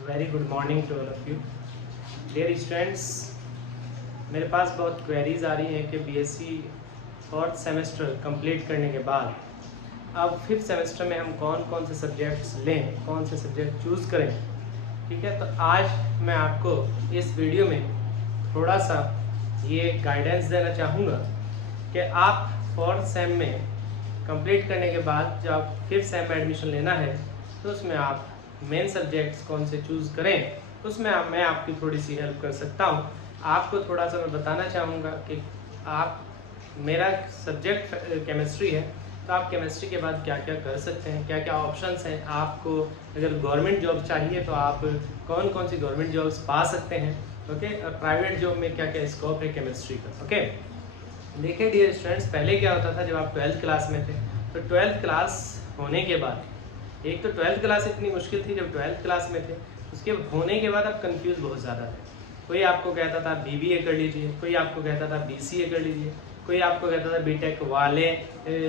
Very good morning to all of you dear students. मेरे पास बहुत क्वेरीज आ रही हैं कि बीएससी फोर्थ सेमेस्टर कंप्लीट करने के बाद अब फिफ्थ सेमेस्टर में हम कौन कौन से सब्जेक्ट्स लें, कौन से सब्जेक्ट चूज़ करें। ठीक है, तो आज मैं आपको इस वीडियो में थोड़ा सा ये गाइडेंस देना चाहूँगा कि आप फोर्थ सेम में कंप्लीट करने के बाद जब फिफ्थ सेम में एडमिशन लेना है तो उसमें आप मेन सब्जेक्ट्स कौन से चूज़ करें, उसमें मैं आपकी थोड़ी सी हेल्प कर सकता हूँ। आपको थोड़ा सा मैं बताना चाहूँगा कि आप मेरा सब्जेक्ट केमिस्ट्री है तो आप केमिस्ट्री के बाद क्या क्या कर सकते हैं, क्या क्या ऑप्शंस हैं। आपको अगर गवर्नमेंट जॉब चाहिए तो आप कौन कौन सी गवर्नमेंट जॉब्स पा सकते हैं, ओके, और प्राइवेट जॉब में क्या क्या स्कोप है केमिस्ट्री का। ओके, देखिए डियर स्टूडेंट्स, पहले क्या होता था जब आप 12th क्लास में थे तो 12th क्लास होने के बाद, एक तो 12th क्लास इतनी मुश्किल थी जब 12th क्लास में थे, उसके होने के बाद आप कंफ्यूज बहुत ज़्यादा थे। कोई आपको कहता था बीबीए कर लीजिए, कोई आपको कहता था बीसीए कर लीजिए, कोई आपको कहता था बीटेक वाले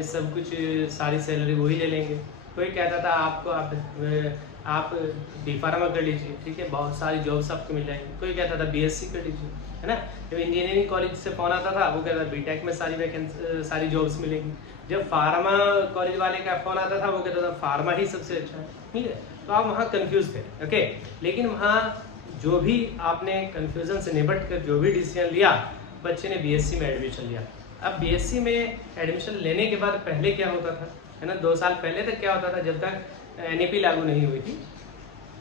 सब कुछ सारी सैलरी वही ले लेंगे, कोई कहता था आपको आप डी फार्मा कर लीजिए, ठीक है, बहुत सारी जॉब्स आपको मिल जाएंगी। कोई कहता था बीएससी कर लीजिए, है ना। जब इंजीनियरिंग कॉलेज से फोन आता था वो कहता था बीटेक में सारी जॉब्स मिलेंगी। जब फार्मा कॉलेज वाले का फोन आता था वो कहता था फार्मा ही सबसे अच्छा है, ठीक है। तो आप वहाँ कंफ्यूज थे, ओके। लेकिन वहाँ जो भी आपने कंफ्यूजन से निपट कर जो भी डिसीजन लिया, बच्चे ने बीएससी में एडमिशन लिया। अब बीएससी में एडमिशन लेने के बाद पहले क्या होता था, है ना, 2 साल पहले तक क्या होता था, जब तक एनईपी लागू नहीं हुई थी,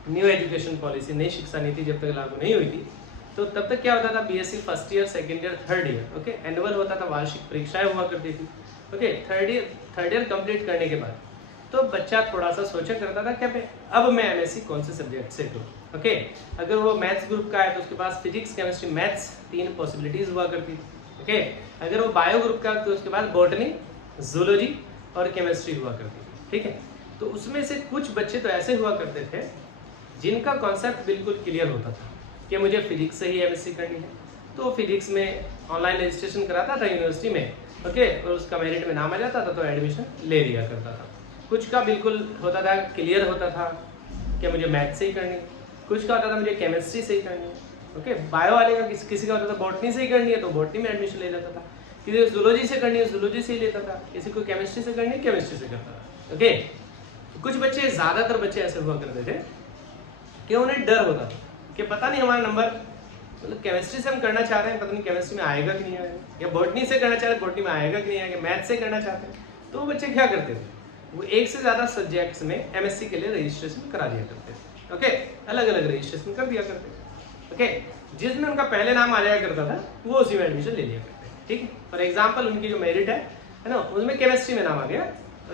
न्यू एजुकेशन पॉलिसी, नई शिक्षा नीति जब तक लागू नहीं हुई थी, तो तब तक क्या होता था, BSc first year, second year, third year, okay, annual होता था, वार्षिक परीक्षाएं हुआ करती थी। ओके, थर्ड ईयर कंप्लीट करने के बाद तो बच्चा थोड़ा सा सोचा करता था कि अब मैं एमएससी कौन से सब्जेक्ट से करूँ। ओके, अगर वो मैथ्स ग्रुप का है तो उसके पास फिजिक्स, केमिस्ट्री, मैथ्स 3 पॉसिबिलिटीज हुआ करती थी। ओके, अगर वो बायो ग्रुप का तो उसके पास बॉटनी, जूलॉजी और केमिस्ट्री हुआ करती थी, ठीक है। तो उसमें से कुछ बच्चे तो ऐसे हुआ करते थे जिनका कॉन्सेप्ट बिल्कुल क्लियर होता था कि मुझे फिजिक्स से ही एमएससी करनी है, तो फिजिक्स में ऑनलाइन रजिस्ट्रेशन कराता था यूनिवर्सिटी में, ओके, और उसका मेरिट में नाम आ जाता था तो एडमिशन ले लिया करता था। कुछ का बिल्कुल होता था, क्लियर होता था कि मुझे मैथ से ही करनी है, कुछ का होता था मुझे केमिस्ट्री से ही करनी है, ओके। बायो वाले का किसी का होता था बॉटनी से ही करनी है तो बॉटनी में एडमिशन ले लेता था, किसी को जूलॉजी से करनी है जूलॉजी से ही लेता था, किसी को केमिस्ट्री से करनी है केमिस्ट्री से करता था, ओके। कुछ बच्चे, ज़्यादातर बच्चे ऐसे हुआ करते थे कि उन्हें डर होता था कि पता नहीं हमारा नंबर, मतलब केमिस्ट्री से हम करना चाह रहे हैं, पता नहीं केमिस्ट्री में आएगा कि नहीं आएगा, या बॉटनी से करना चाह रहे हैं बॉटनी में आएगा कि नहीं आएगा, मैथ से करना चाहते हैं, तो वो बच्चे क्या करते थे, वो एक से ज़्यादा सब्जेक्ट्स में एमएससी के लिए रजिस्ट्रेशन करा दिया करते थे, ओके, अलग अलग रजिस्ट्रेशन कर दिया करते थे, ओके। जिसमें उनका पहले नाम आ जाया करता था वो उसी में एडमिशन ले लिया करते थे, ठीक है। फॉर एग्जाम्पल उनकी जो मेरिट है ना, उसमें केमिस्ट्री में नाम आ गया,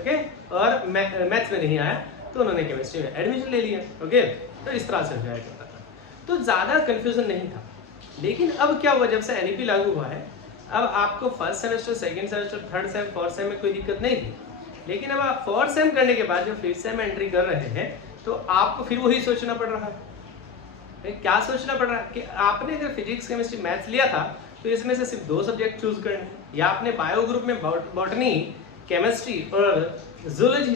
ओके, और मैथ्स में नहीं आया तो उन्होंने केमिस्ट्री में एडमिशन ले लिया, ओके। तो इस तरह से हो जाया करता था, तो ज़्यादा कन्फ्यूजन नहीं था। लेकिन अब क्या हुआ, जब से एनईपी लागू हुआ है, अब आपको first semester, second semester, third same, fourth same में कोई दिक्कत नहीं थी। लेकिन अब आप फोर्थ सेम करने के बाद जब फिफ्थ सेम में एंट्री कर रहे हैं तो आपको फिर वही सोचना पड़ रहा है। क्या सोचना पड़ रहा है कि आपने अगर फिजिक्स, केमिस्ट्री, मैथ्स लिया था तो इसमें से सिर्फ 2 सब्जेक्ट चूज करने हैं, या आपने बायो ग्रुप में बॉटनी, केमिस्ट्री और जूलॉजी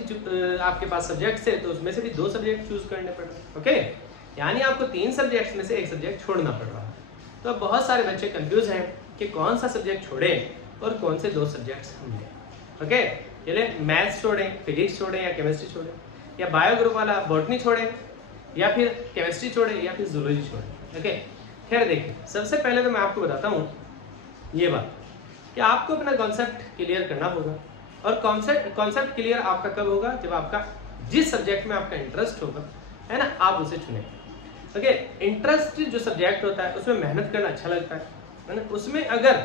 आपके पास सब्जेक्ट है तो उसमें से भी 2 सब्जेक्ट चूज करने पड़ रहे हैं, ओके। यानी आपको 3 सब्जेक्ट्स में से 1 सब्जेक्ट छोड़ना पड़ रहा है। तो बहुत सारे बच्चे कंफ्यूज हैं कि कौन सा सब्जेक्ट छोड़ें और कौन से 2 सब्जेक्ट्स हम लें, ओके। चलिए, मैथ्स छोड़ें, फिजिक्स छोड़ें या केमिस्ट्री छोड़ें, या बायो ग्रुप वाला बॉटनी छोड़ें, या फिर केमिस्ट्री छोड़ें, या फिर जूलॉजी छोड़ें, ओके। खैर देखिए, सबसे पहले तो मैं आपको बताता हूँ ये बात कि आपको अपना कॉन्सेप्ट क्लियर करना होगा, और कॉन्सेप्ट क्लियर आपका कब होगा, जब आपका जिस सब्जेक्ट में आपका इंटरेस्ट होगा, है ना, आप उसे चुनें, ओके। इंटरेस्ट जो सब्जेक्ट होता है उसमें मेहनत करना अच्छा लगता है ना। उसमें अगर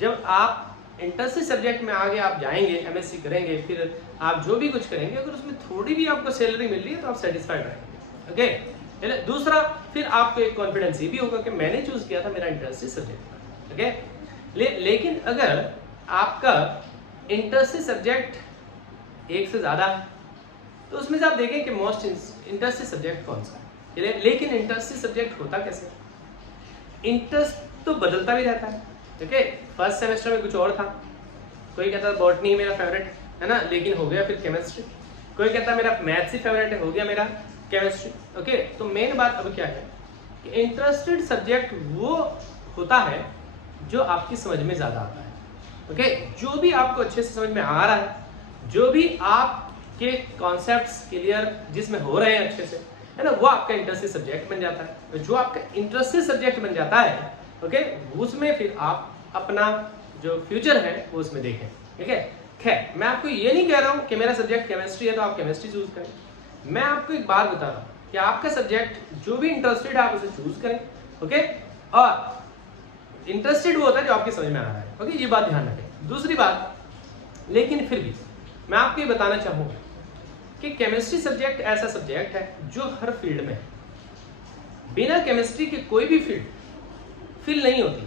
जब आप इंटरेस्टेड सब्जेक्ट में आगे आप जाएंगे, एमएससी करेंगे, फिर आप जो भी कुछ करेंगे, अगर उसमें थोड़ी भी आपको सैलरी मिल रही है तो आप सेटिस्फाइड रहेंगे, ओके। दूसरा, फिर आपको एक कॉन्फिडेंस ये भी होगा कि मैंने चूज किया था, मेरा इंटरेस्टेड सब्जेक्ट था, ओके। लेकिन अगर आपका इंटरेस्टेड सब्जेक्ट एक से ज़्यादा है तो उसमें से आप देखें कि मोस्ट इंटरेस्टेड सब्जेक्ट कौन सा है। लेकिन इंटरेस्टेड सब्जेक्ट होता कैसे, इंटरेस्ट तो बदलता भी रहता है, ओके। फर्स्ट सेमेस्टर में कुछ और था, कोई कहता था बॉटनी मेरा फेवरेट है ना, लेकिन हो गया फिर केमिस्ट्री। कोई कहता मेरा मैथ्स ही फेवरेट है, हो गया मेरा केमिस्ट्री। ओके, तो मेन बात अब क्या है कि इंटरेस्टेड सब्जेक्ट वो होता है जो आपकी समझ में ज़्यादा आता है। ओके, जो भी आपको अच्छे से समझ में आ रहा है, जो भी आपके कॉन्सेप्ट्स क्लियर जिसमें हो रहे हैं अच्छे से, है ना, वो आपका इंटरेस्टेड सब्जेक्ट बन जाता है। तो जो आपका इंटरेस्टेड सब्जेक्ट बन जाता है, ओके, उसमें फिर आप अपना जो फ्यूचर है वो उसमें देखें। ठीक है, खैर मैं आपको ये नहीं कह रहा हूँ कि मेरा सब्जेक्ट केमिस्ट्री है तो आप केमिस्ट्री चूज करें। मैं आपको एक बात बता रहा हूँ कि आपका सब्जेक्ट जो भी इंटरेस्टेड है आप उसे चूज करें। ओके, और इंटरेस्टेड वो होता है जो आपकी समझ में आ रहा है। ओके, ये बात ध्यान रखें। दूसरी बात, लेकिन फिर भी मैं आपको ये बताना चाहूँगा कि केमिस्ट्री सब्जेक्ट ऐसा सब्जेक्ट है जो हर फील्ड में है। बिना केमिस्ट्री के कोई भी फील्ड फिल नहीं होती।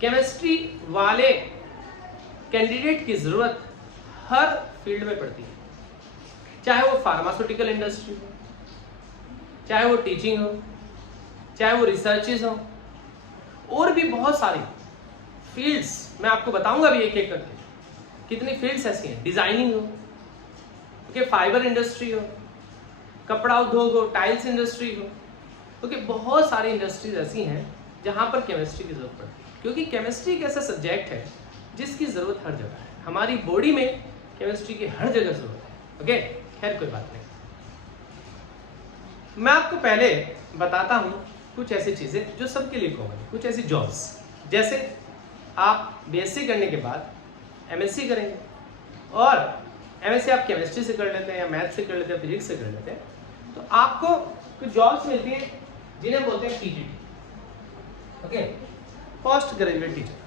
केमिस्ट्री वाले कैंडिडेट की जरूरत हर फील्ड में पड़ती है, चाहे वो फार्मास्यूटिकल इंडस्ट्री हो, चाहे वो टीचिंग हो, चाहे वो रिसर्चेस हो, और भी बहुत सारी फील्ड्स मैं आपको बताऊंगा भी एक एक करके कितनी फील्ड्स ऐसी हैं। डिजाइनिंग हो, ओके, फाइबर इंडस्ट्री हो, कपड़ा उद्योग हो, टाइल्स इंडस्ट्री हो, ओके, बहुत सारी इंडस्ट्रीज ऐसी हैं जहां पर केमिस्ट्री की जरूरत पड़ती है, क्योंकि केमिस्ट्री एक ऐसा सब्जेक्ट है जिसकी जरूरत हर जगह है। हमारी बॉडी में केमिस्ट्री की हर जगह जरूरत है। ओके, खैर कोई बात नहीं। मैं आपको पहले बताता हूं कुछ ऐसी चीजें जो सबके लिए कॉमन है, कुछ ऐसी जॉब्स। जैसे आप बीएससी करने के बाद एमएससी करेंगे, और एमएससी आप केमिस्ट्री से कर लेते हैं या मैथ से कर लेते हैं, फिजिक्स से कर लेते हैं, तो आपको कुछ जॉब्स मिलती है जिन्हें बोलते हैं PGT. Okay, post graduate teacher.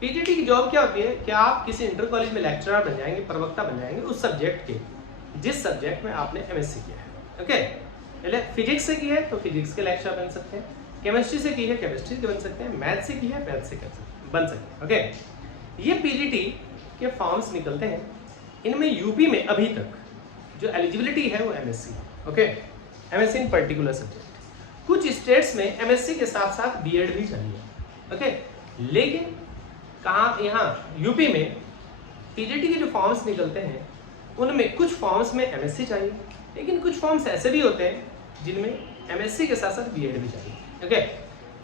PGT की जॉब क्या होती है कि आप किसी इंटर कॉलेज में लेक्चरर बन जाएंगे, प्रवक्ता बन जाएंगे उस सब्जेक्ट के जिस सब्जेक्ट में आपने एमएससी किया है। ओके, पहले फिजिक्स से की है तो फिजिक्स के लेक्चरर बन सकते हैं, केमिस्ट्री से की है केमिस्ट्री के बन सकते हैं, मैथ से की है मैथ से बन सकते हैं। ओके, ये पीजीटी के फॉर्म्स निकलते हैं। इनमें यूपी में अभी तक जो एलिजिबिलिटी है वो MSc. Okay, MSc in particular subject. कुछ स्टेट्स में एमएससी के साथ साथ बीएड भी चाहिए। ओके, लेकिन कहाँ, यहाँ यूपी में पीजीटी के जो फॉर्म्स निकलते हैं उनमें कुछ फॉर्म्स में एमएससी चाहिए, लेकिन कुछ फॉर्म्स ऐसे भी होते हैं जिनमें एमएससी के साथ साथ बीएड भी चाहिए। ओके,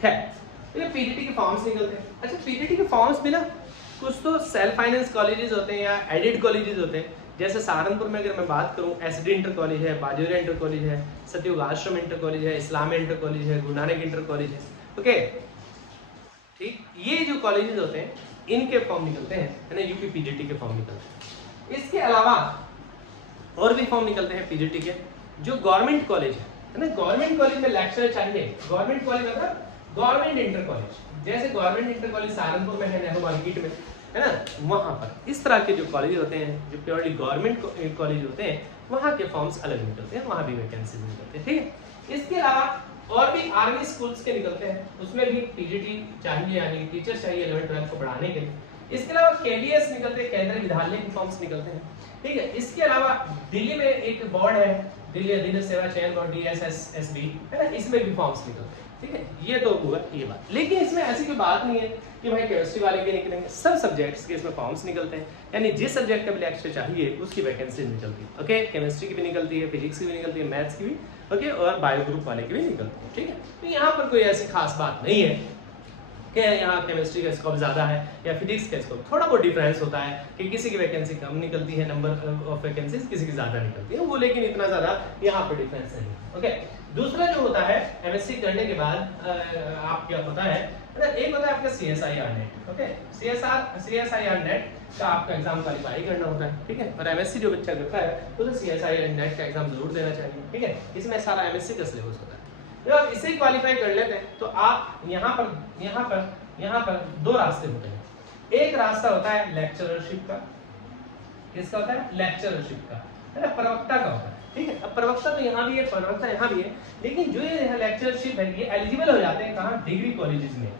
खैर ये पीजीटी के फॉर्म्स निकलते हैं। अच्छा, पीजीटी के फॉर्म्स भी ना कुछ तो सेल्फ फाइनेंस कॉलेजेस होते हैं या एडेड कॉलेजेस होते हैं। जैसे सहारनपुर में अगर मैं बात करूं, एसडी इंटर कॉलेज है, बाजूरिया इंटर कॉलेज है, सतयुग आश्रम इंटर कॉलेज है, इस्लामिया इंटर कॉलेज है, गुरु नानक इंटर कॉलेज है। ओके, ठीक, ये जो कॉलेजेस होते हैं इनके फॉर्म निकलते हैं, है ना, यूपी पीजीटी के फॉर्म निकलते हैं। इसके अलावा और भी फॉर्म निकलते हैं पीजीटी के जो गवर्नमेंट कॉलेज है ना। गवर्नमेंट कॉलेज में लेक्चरर चाहिए, गवर्नमेंट कॉलेज मतलब गवर्नमेंट इंटर कॉलेज, जैसे गवर्नमेंट इंटर कॉलेज सहारनपुर में है, नेहरू मार्केट में, है ना, वहां पर इस तरह के जो कॉलेज होते हैं जो प्योरली गवर्नमेंट कॉलेज होते हैं, वहां के फॉर्म्स अलग निकलते हैं, वहां भी वैकेंसी निकलते हैं। ठीक है, इसके अलावा और भी आर्मी स्कूल्स के निकलते हैं, उसमें भी पीजीटी चाहिए, यानी टीचर चाहिए 11-12 को पढ़ाने के लिए। इसके अलावा केडीएस निकलते हैं, केंद्रीय विद्यालय के फॉर्म्स निकलते हैं। ठीक है, इसके अलावा दिल्ली में एक बोर्ड है, दिल्ली अधिक सेवा चयन बोर्ड, DSSB, है ना, इसमें भी फॉर्म्स निकलते हैं। ठीक है, ये तो हुआ ये बात। लेकिन इसमें ऐसी कोई बात नहीं है कि भाई केमिस्ट्री वाले के निकलेंगे, सब सब्जेक्ट्स के इसमें फॉर्म्स निकलते हैं, यानी जिस सब्जेक्ट का भी लेक्चर चाहिए उसकी वैकेंसी निकलती है। ओके, केमिस्ट्री की भी निकलती है, फिजिक्स की भी निकलती है, मैथ्स की भी, ओके, और बायो ग्रुप वाले की भी निकलती है। ठीक है, तो यहाँ पर कोई ऐसी खास बात नहीं है कि यहाँ केमिस्ट्री का स्कोप ज़्यादा है या फिजिक्स का स्कोप, थोड़ा बहुत डिफरेंस होता है कि किसी की वैकेंसी कम निकलती है, नंबर ऑफ वैकेंसीज किसी की ज़्यादा निकलती है वो, लेकिन इतना ज़्यादा यहाँ पर डिफरेंस नहीं है। ओके, दूसरा जो होता है एमएससी करने के बाद आप क्या होता है ना, एक होता है आपका CSIR net. Okay, CSIR net का आपका एग्जाम क्वालिफाई करना होता है। ठीक है, और एमएससी जो बच्चा करता है तो CSIR नेट का एग्जाम जरूर देना चाहिए। ठीक है, इसमें सारा एमएससी का सिलेबस होता है। जब आप इसे क्वालिफाई कर लेते हैं तो आप यहाँ पर दो रास्ते होते हैं। एक रास्ता होता है लेक्चररशिप का, किसका होता है, लेक्चररशिप का, है ना, प्रवक्ता का होता है। ठीक है, अब प्रवक्ता तो यहाँ भी है, प्रवक्ता यहाँ भी है, लेकिन जो ये लेक्चरशिप है ये एलिजिबल हो जाते हैं कहाँ, डिग्री कॉलेजेस में।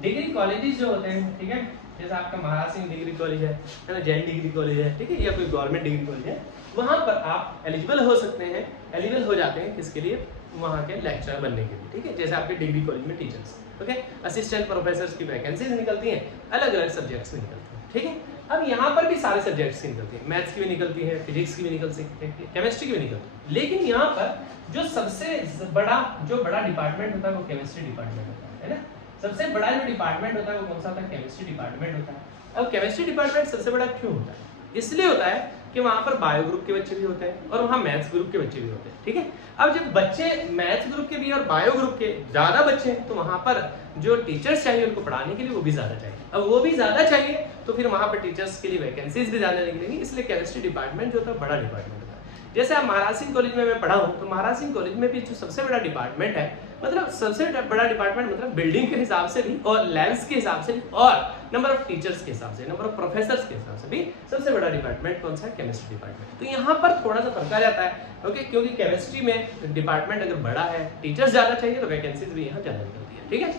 डिग्री कॉलेजेस जो होते हैं, ठीक है, जैसे आपका महाराज सिंह डिग्री कॉलेज है ना, जैन डिग्री कॉलेज है, ठीक है, या कोई गवर्नमेंट डिग्री कॉलेज है, वहाँ पर आप एलिजिबल हो सकते हैं, एलिजिबल हो जाते हैं किसके लिए, वहाँ के लेक्चरर बनने के लिए। ठीक है, जैसे आपके डिग्री कॉलेज में टीचर्स, ओके, असिस्टेंट प्रोफेसर्स की वैकेंसीज निकलती हैं, अलग अलग सब्जेक्ट्स में निकलती हैं। ठीक है, अब यहाँ पर भी सारे सब्जेक्ट्स की निकलती है, मैथ्स की भी निकलती है, फिजिक्स की भी निकल सकती है, केमिस्ट्री की भी निकलती है। लेकिन यहाँ पर जो सबसे बड़ा डिपार्टमेंट होता है वो केमिस्ट्री डिपार्टमेंट होता है ना। सबसे बड़ा जो डिपार्टमेंट होता है वो कौन सा होता है? केमिस्ट्री डिपार्टमेंट होता है। अब केमिस्ट्री डिपार्टमेंट सबसे बड़ा क्यों होता है? इसलिए होता है कि वहाँ पर बायो ग्रुप के बच्चे भी होते हैं और वहाँ मैथ्स ग्रुप के बच्चे भी होते हैं, ठीक है। अब जब बच्चे मैथ्स ग्रुप के भी और बायो ग्रुप के ज़्यादा बच्चे हैं तो वहाँ पर जो टीचर्स चाहिए उनको पढ़ाने के लिए वो भी ज़्यादा चाहिए। अब वो भी ज़्यादा चाहिए तो फिर वहाँ पर टीचर्स के लिए वैकेंसीज भी ज़्यादा निकलेंगी, इसलिए केमिस्ट्री डिपार्टमेंट जो होता है बड़ा डिपार्टमेंट होता है। जैसे आप महाराज सिंह कॉलेज में मैं पढ़ा हूँ, तो महाराज सिंह कॉलेज में भी जो सबसे बड़ा डिपार्टमेंट है, मतलब सबसे बड़ा डिपार्टमेंट मतलब बिल्डिंग के हिसाब से भी और लैब्स के हिसाब से भी और नंबर ऑफ टीचर्स के हिसाब से, नंबर ऑफ प्रोफेसर्स के हिसाब से भी सबसे बड़ा डिपार्टमेंट कौन सा है? Chemistry department. तो यहाँ पर थोड़ा सा फर्क आ जाता है, ओके, क्योंकि केमिस्ट्री में डिपार्टमेंट अगर बड़ा है, टीचर्स ज्यादा चाहिए तो वैकेंसीज भी यहाँ ज्यादा निकलती है, ठीक है।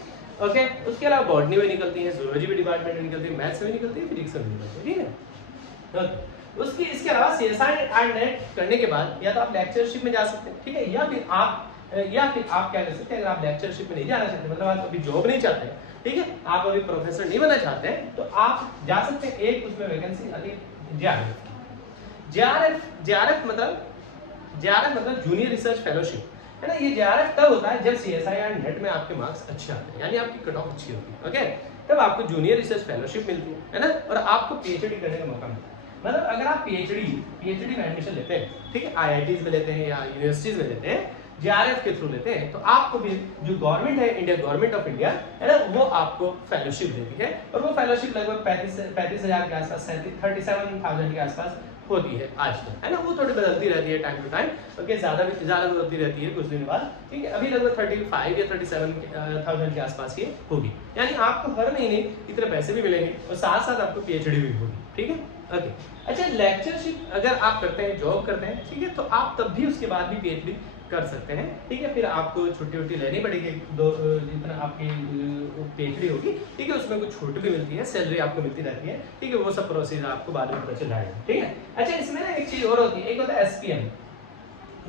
ओके, उसके अलावा बॉटनी में निकलती है, जूलॉजी भी डिपार्टमेंट में निकलती है, मैथ्स में निकलती है, फिजिक्स में निकलती है, ठीक है। उसकी इसके अलावा CSI एंड नेट करने के बाद या तो आप लेक्चरशिप में जा सकते हैं, ठीक है, या फिर आप क्या कर सकते हैं, अगर आप लेक्चरशिप में नहीं जाना चाहते, मतलब आप अभी जॉब नहीं चाहते हैं, ठीक है, आप अभी प्रोफेसर नहीं बनना चाहते हैं, तो आप जा सकते हैं। एक उसमें वैकेंसी आती है JRF मतलब जूनियर रिसर्च फेलोशिप, है ना। ये JRF तब होता है जब CSI एंड नेट में आपके मार्क्स अच्छे आते हैं, यानी आपकी कट ऑफ अच्छी होती है, ओके, तब आपको जूनियर रिसर्च फेलोशिप मिलती है ना, और आपको PhD करने का मौका मिलता है। मतलब अगर आप PhD में एडमिशन लेते हैं, ठीक है, IITs में लेते हैं या यूनिवर्सिटीज में लेते हैं, JRF के थ्रू लेते हैं, तो आपको भी जो गवर्नमेंट है, इंडिया गवर्नमेंट ऑफ इंडिया, है ना, वो आपको फेलोशिप देती है, और वो फेलोशिप लगभग 35,000 के आसपास, 37,000 के आसपास होती है आज तो, है ना। वो थोड़ी बदलती रहती है टाइम टू टाइम, ओके, ज़्यादा बदलती रहती है कुछ दिन बाद, ठीक है। अभी लगभग 35 या 37,000 के आसपास ये होगी, यानी आपको हर महीने इतने पैसे भी मिलेंगे और साथ साथ आपको PhD भी होगी, ठीक है, ओके। अच्छा, लेक्चरशिप अगर आप करते हैं, जॉब करते हैं, ठीक है, तो आप तब भी उसके बाद भी PhD कर सकते हैं, ठीक है। फिर आपको छुट्टी लेनी पड़ेगी, जितना आपकी PhD होगी, ठीक है, उसमें कुछ छूट भी मिलती है, सैलरी आपको मिलती रहती है, ठीक है, वो सब प्रोसेस आपको बाद में पता चल जाएगा, ठीक है। अच्छा, इसमें ना एक चीज और होती है, एक होता है SPM,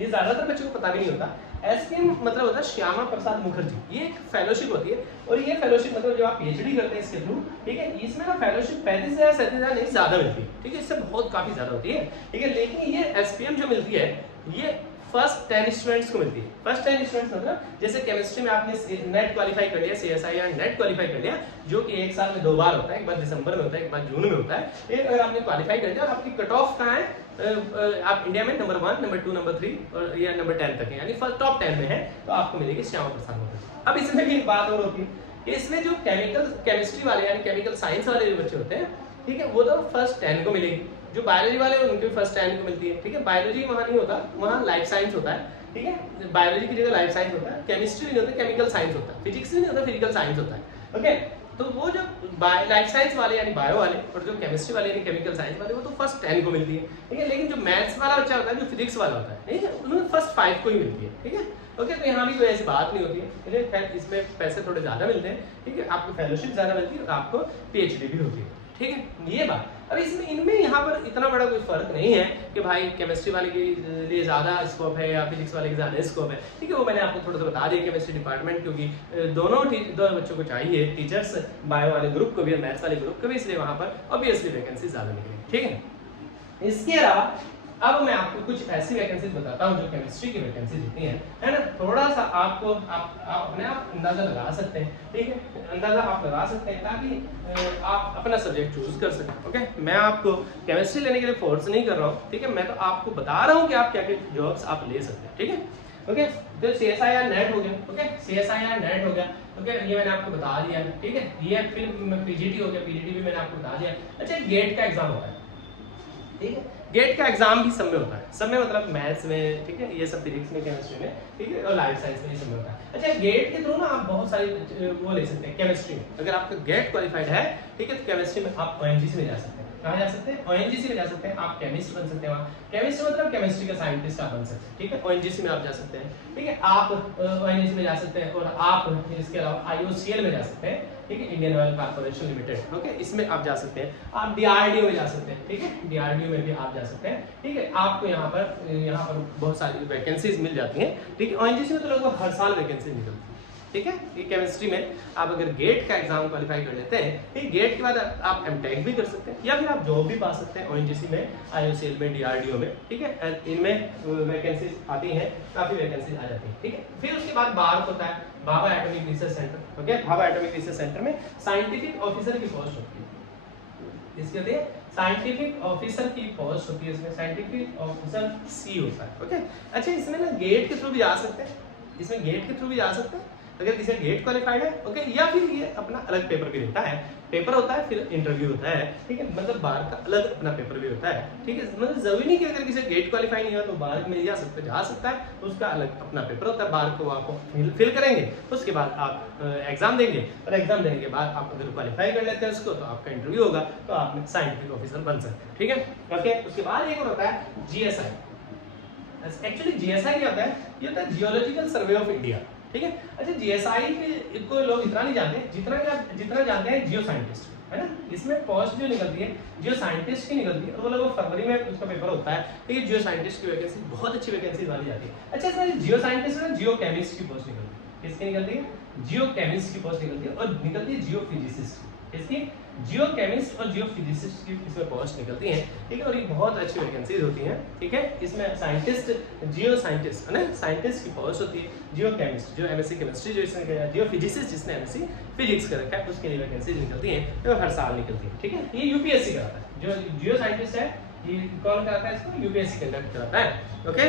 ये ज्यादातर बच्चों को पता भी नहीं होता। SPM मतलब होता है श्यामा प्रसाद मुखर्जी, ये एक फेलोशिप होती है, और ये फेलोशिप मतलब जब आप PhD करते हैं इसके थ्रू, ठीक है, इसमें ना फेलोशिप 35,000 37,000 नहीं ज्यादा मिलती है, ठीक है, इससे बहुत काफी ज्यादा होती है, ठीक है। लेकिन ये SPM जो मिलती है ये फर्स्ट 10 स्टूडेंट्स को मिलती है। फर्स्ट 10 स्टूडेंट्स मतलब जैसे केमिस्ट्री में आपने नेट क्वालिफाई कर लिया, CSI या नेट क्वालिफाई कर लिया, जो कि एक साल में 2 बार होता है, एक बार दिसंबर में होता है, एक बार जून में होता है। ये अगर आपने क्वालिफाई कर लिया और आपकी कट ऑफ कहाँ है, आप इंडिया में नंबर 1, नंबर 2, नंबर 3 और या नंबर 10 तक है, यानी फर्स्ट टॉप 10 में है, तो आपको मिलेगी श्यामा प्रसाद मुखर्जी। अब इसमें भी एक बात और होती है कि इसमें जो केमिस्ट्री वाले यानी केमिकल साइंस वाले जो बच्चे होते हैं, ठीक है, वो तो फर्स्ट 10 को मिलेंगे। जो बायोलॉजी वाले हैं उनके फर्स्ट 10 को मिलती है, ठीक है। बायोलॉजी वहाँ नहीं होता, वहाँ लाइफ साइंस होता है, ठीक है, बायोलॉजी की जगह लाइफ साइंस होता है, केमिस्ट्री नहीं होता, केमिकल साइंस होता है, फिजिक्स नहीं होता, फिजिकल साइंस होता है, ओके। तो वो जो लाइफ साइंस वाले यानी बायो वाले और जो केमिस्ट्री वाले यानी केमिकल साइंस वाले, वो तो फर्स्ट 10 को मिलती है, ठीक है। लेकिन जो मैथ्स वाला बच्चा होता है, जो फिजिक्स वाला होता है, ठीक है, उन्हें फर्स्ट 5 को ही मिलती है, ठीक है, ओके। तो यहाँ भी कोई ऐसी बात नहीं होती है, ठीक है, इसमें पैसे थोड़े ज़्यादा मिलते हैं, ठीक है, आपको फेलोशिप ज़्यादा मिलती है और आपको PhD भी होती है, ठीक है, ये बात। अब इसमें इनमें यहाँ पर इतना बड़ा कोई फर्क नहीं है कि भाई केमिस्ट्री वाले के लिए ज़्यादा स्कोप है या फिजिक्स वाले के ज़्यादा स्कोप है, ठीक है, वो मैंने आपको थोड़ा सा बता दिया केमिस्ट्री डिपार्टमेंट, क्योंकि दोनों बच्चों को चाहिए, टीचर्स बायो वाले ग्रुप को भी और मैथ्स वाले ग्रुप को भी, इसलिए वहाँ पर ऑब्वियसली वैकेंसी ज़्यादा निकलेगी, ठीक है। इसके अलावा अब मैं आपको कुछ ऐसी वैकेंसीज बताता हूँ जो केमिस्ट्री की वैकेंसीज होती हैं, है ना। थोड़ा सा आपको आप अपने आप अंदाजा लगा सकते हैं, ठीक है, अंदाजा आप लगा सकते हैं ताकि आप अपना सब्जेक्ट चूज कर सकें, ओके। मैं आपको केमिस्ट्री लेने के लिए फोर्स नहीं कर रहा हूँ, ठीक है, मैं तो आपको बता रहा हूँ कि आप क्या क्या जॉब्स आप ले सकते हैं, ठीक है, ओके। तो CSI या नेट हो गया, ओके, CSI या नेट हो गया, ओके, ये मैंने आपको बता दिया, ठीक है। ये फिर PGT हो गया, PGT भी मैंने आपको बता दिया। अच्छा, गेट का एग्जाम होता है, ठीक है, गेट का एग्जाम भी सब में होता है, सब में मतलब मैथ्स में, ठीक है, ये सब फिजिक्स में, केमिस्ट्री में, ठीक है, और लाइफ साइंस में ये सब में होता है। अच्छा, गेट के थ्रू ना आप बहुत सारी वो ले सकते हैं केमिस्ट्री में, अगर आपका गेट क्वालिफाइड है, ठीक है, तो केमिस्ट्री में आप ONGC में जा सकते हैं। कहाँ जा सकते हैं? ONGC में जा सकते हैं, आप केमिस्ट बन सकते हैं वहाँ, केमिस्ट मतलब केमिस्ट्री का साइंटिस्ट आप बन सकते हैं, ठीक है, ONGC में आप जा सकते हैं, ठीक है, आप ONGC में जा सकते हैं, और आप इसके अलावा IOCL में जा सकते हैं, ठीक है, Indian oil corporation limited, okay, इसमें आप जा सकते हैं। आप DRDO में जा सकते हैं, ठीक है, DRDO में भी आप जा सकते हैं, ठीक है। आपको यहाँ पर बहुत सारी वैकेंसीज मिल जाती हैं, ठीक है। ONGC में तो लगभग हर साल वैकेंसी निकलती है, ठीक है। ये केमिस्ट्री में आप अगर गेट का एग्जाम क्वालिफाई कर लेते हैं, ठीक, गेट के बाद आप एमटेक भी कर सकते हैं या फिर आप जॉब भी पा सकते हैं ओएनजीसी में, आईओसीएल में, डीआरडीओ में, ठीक है। इनमें वैकेंसीज आती हैं, काफी वैकेंसीज आ जाती है, ठीक है। फिर उसके बाद बाहर होता है Bhabha atomic research centre, okay. Bhabha atomic research centre में साइंटिफिक ऑफिसर की पोस्ट होती है। इसके लिए साइंटिफिक ऑफिसर की पोस्ट होती है, इसमें साइंटिफिक ऑफिसर सी होता है, ओके। अच्छा, इसमें ना गेट के थ्रू भी आ सकते हैं, इसमें गेट के थ्रू भी आ सकते हैं अगर किसी गेट क्वालिफाइड है, ओके। या फिर ये अपना अलग पेपर भी देता है, पेपर होता है फिर इंटरव्यू होता है, ठीक है। मतलब बाहर का अलग अपना पेपर भी होता है, ठीक है। मतलब जरूरी नहीं कि अगर किसी गेट क्वालिफाई नहीं है तो बाहर में जा सकता है, उसका अलग अपना पेपर होता है, बाहर को आपको फिल करेंगे, उसके बाद आप एग्जाम देंगे और एग्जाम देने के बाद आप अगर क्वालिफाई कर लेते हैं उसको तो आपका इंटरव्यू होगा, तो आप साइंटिफिक ऑफिसर बन सकते हैं, ठीक है, ओके। उसके बाद एक और होता है जीएसआई। एक्चुअली जीएसआई क्या होता है? ये होता है जियोलॉजिकल सर्वे ऑफ इंडिया, ठीक है। अच्छा, जीएसआई को लोग इतना नहीं जानते जितना जानते हैं जियो साइंटिस्ट, है ना। इसमें पोस्ट जो निकलती है जियो साइंटिस्ट की निकलती है, तो वो लोग फरवरी में उसका पेपर होता है, ठीक है। जियो साइंटिस्ट की वैकेंसी बहुत अच्छी वैकेंसी वाली जाती है। अच्छा, इसमें जियो साइंटिस्ट है, जियो केमिस्ट की पोस्ट निकलती है। किसकी निकलती है? जियो केमिस्ट की पोस्ट निकलती है, और निकलती है जियो फिजिसिस्ट की। इसकी जियो केमिस्ट और जियो फिजिसिस्ट की इसमें पोस्ट निकलती हैं, ठीक है। और ये बहुत अच्छी वैकेंसीज होती हैं, ठीक है। इसमें साइंटिस्ट, जियो साइंटिस्ट है ना, साइंटिस्ट की पोस्ट होती है, जियो केमिस्ट जो एमएससी केमिस्ट्री जो इसने किया, जियो फिजिसिस्ट जिसने एमएससी फिजिक्स कर रखा है, उसके लिए वैकेंसीज निकलती हैं, जो हर साल निकलती है, ठीक है। ये यूपीएससी कराता है, जो जियो साइंटिस्ट है ये कौन कराता है इसको? यूपीएससी कंडक्ट कराता है, ओके।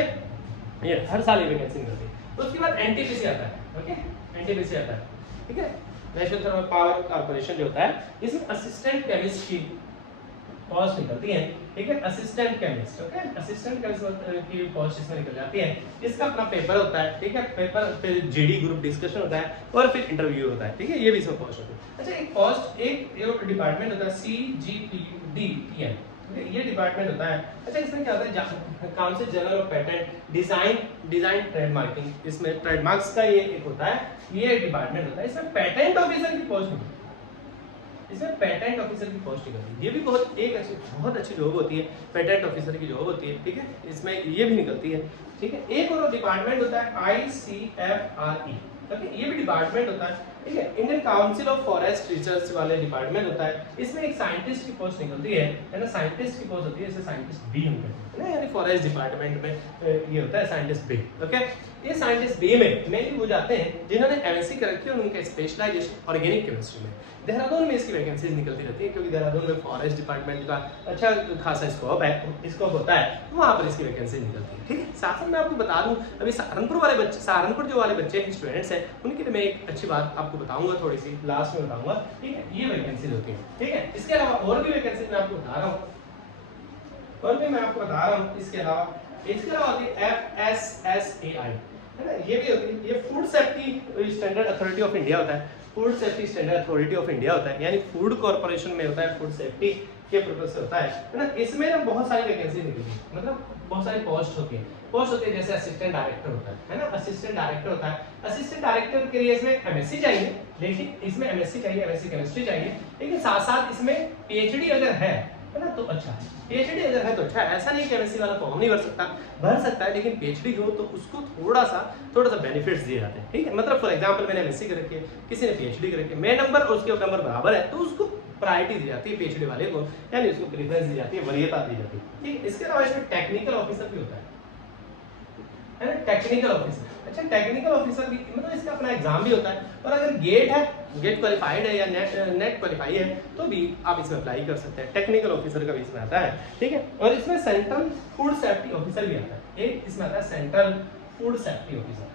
ये हर साल ये वैकेंसी निकलती है। तो उसके बाद एनटीपीसी आता है, ओके, एनटीपीसी आता है, ठीक है। नेशनल थर्मल पावर कॉर्पोरेशन जो होता है, इसमें असिस्टेंट केमिस्ट की पोस्ट निकलती है, ठीक है। Assistant chemist, okay, assistant chemist की पोस्ट इसमें निकल जाती है। इसका अपना पेपर होता है, ठीक है। पेपर फिर जीडी ग्रुप डिस्कशन होता है और फिर इंटरव्यू होता है, ठीक है। ये भी इसमें पोस्ट होती है। अच्छा, एक पोस्ट एक डिपार्टमेंट होता है CGPDTN, ये डिपार्टमेंट होता है। अच्छा, इसमें क्या होता है? Council general of patent design trademarking, इसमें ट्रेडमार्क्स का ये एक होता है, ये डिपार्टमेंट होता है। इसमें पेटेंट ऑफिसर की पोस्ट निकलती है, इसमें पेटेंट ऑफिसर की पोस्ट निकलती है। ये भी बहुत अच्छी जॉब होती है, पेटेंट ऑफिसर की जॉब होती है, ठीक है। इसमें ये भी निकलती है, ठीक है। एक और डिपार्टमेंट होता है ICFRE, ओके, ये भी डिपार्टमेंट होता है, ठीक है। Indian council of forest research वाले डिपार्टमेंट होता है। इसमें एक साइंटिस्ट की पोस्ट निकलती है ना, साइंटिस्ट की पोस्ट होती है, इसे साइंटिस्ट बी हम कहते हैं ना, यानी फॉरेस्ट डिपार्टमेंट में ये होता है साइंटिस्ट बी, ओके। ये साइंटिस्ट बी में मेनली वो जाते हैं जिन्होंने एमएससी कर रखी है और उनका स्पेशलाइजेशन ऑर्गेनिक केमिस्ट्री में। देहरादून में इसकी वैकेंसीज निकलती रहती है, क्योंकि देहरादून में फॉरेस्ट डिपार्टमेंट का अच्छा खासा स्कोप होता है, वहाँ पर इसकी वैकेंसी निकलती है, ठीक है। साथ में मैं आपको बता दूं, अभी सहारनपुर जो वाले बच्चे स्टूडेंट्स हैं, उनके लिए मैं एक अच्छी बात आपको बताऊंगा, थोड़ी सी लास्ट में बताऊंगा, ठीक है। ये वैकेंसीज होती है, ठीक है। इसके अलावा और भी वैकेंसी मैं आपको बता रहा हूँ, इसके अलावा होती है FSSAI, है ना, ये भी होती है। ये food safety standard authority of India होता है, food safety standard authority of India होता है, यानी फूड कॉर्पोरेशन में होता है, फूड सेफ्टी के पर्पस से होता है ना। इसमें ना बहुत सारी वैकेंसी निकलती है, मतलब बहुत सारी पोस्ट होती है, जैसे असिस्टेंट डायरेक्टर होता है ना, असिस्टेंट डायरेक्टर होता है। असिस्टेंट डायरेक्टर के लिए इसमें एमएससी चाहिए, लेकिन इसमें एमएससी चाहिए, एमएससी केमिस्ट्री चाहिए, लेकिन साथ साथ इसमें पीएचडी अगर है ना तो अच्छा है। पीएचडी अगर है तो अच्छा है, ऐसा नहीं कि एमएससी वाला फॉर्म नहीं भर सकता है, लेकिन पीएचडी हो तो उसको थोड़ा सा बेनिफिट्स दिए जाते हैं, ठीक है। मतलब फॉर एग्जांपल मैंने एमएससी कर रखी है, किसी ने पीएचडी कर रखी है, मेरा नंबर और उसके नंबर बराबर है, तो उसको प्रायोरिटी दी जाती है पीएचडी वाले को, यानी उसको प्रेफरेंस दी जाती है, वरीयता दी जाती है, ठीक। इसके अलावा इसमें टेक्निकल ऑफिसर भी होता है ना, टेक्निकल ऑफिसर। अच्छा, टेक्निकल ऑफिसर भी मतलब इसका अपना एग्जाम भी होता है, और अगर गेट क्वालिफाइड है या नेट क्वालिफाई है तो भी आप इसमें अप्लाई कर सकते हैं। टेक्निकल ऑफिसर का भी इसमें आता है, ठीक है। और इसमें सेंट्रल फूड सेफ्टी ऑफिसर भी आता है, एक इसमें आता है central food safety officer,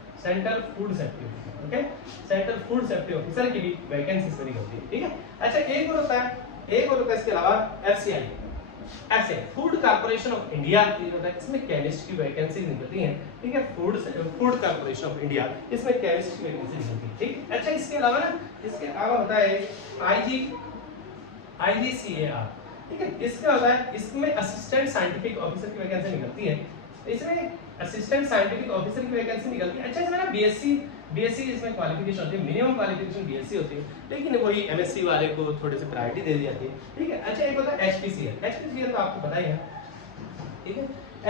okay. Central food safety officer की भी वैकेंसी इसमें निकलती है, ठीक है। अच्छा, एक और होता है इसके अलावा FCI, food corporation of India, इसमें केमिस्ट की वैकेंसी निकलती हैं, ठीक है। फूड कॉर्पोरेशन ऑफ इंडिया, इसमें केमिस्ट की वैकेंसी निकलती है, ठीक। अच्छा, इसके अलावा होता है IGCAR, ठीक है। इसका होता है, इसमें असिस्टेंट साइंटिफिक ऑफिसर की वैकेंसी निकलती है, इसमें असिस्टेंट साइंटिफिक ऑफिसर की वैकेंसी निकलती है। अच्छा, इसमें ना बीएससी इसमें क्वालिफिकेशन होती है, मिनिमम क्वालिफिकेशन बीएससी होती है, लेकिन वही एमएससी वाले को थोड़ी सी प्रायोरिटी दे दी जाती है, ठीक है। अच्छा, एक होता है HPCL तो आपको पता ही है, ठीक है।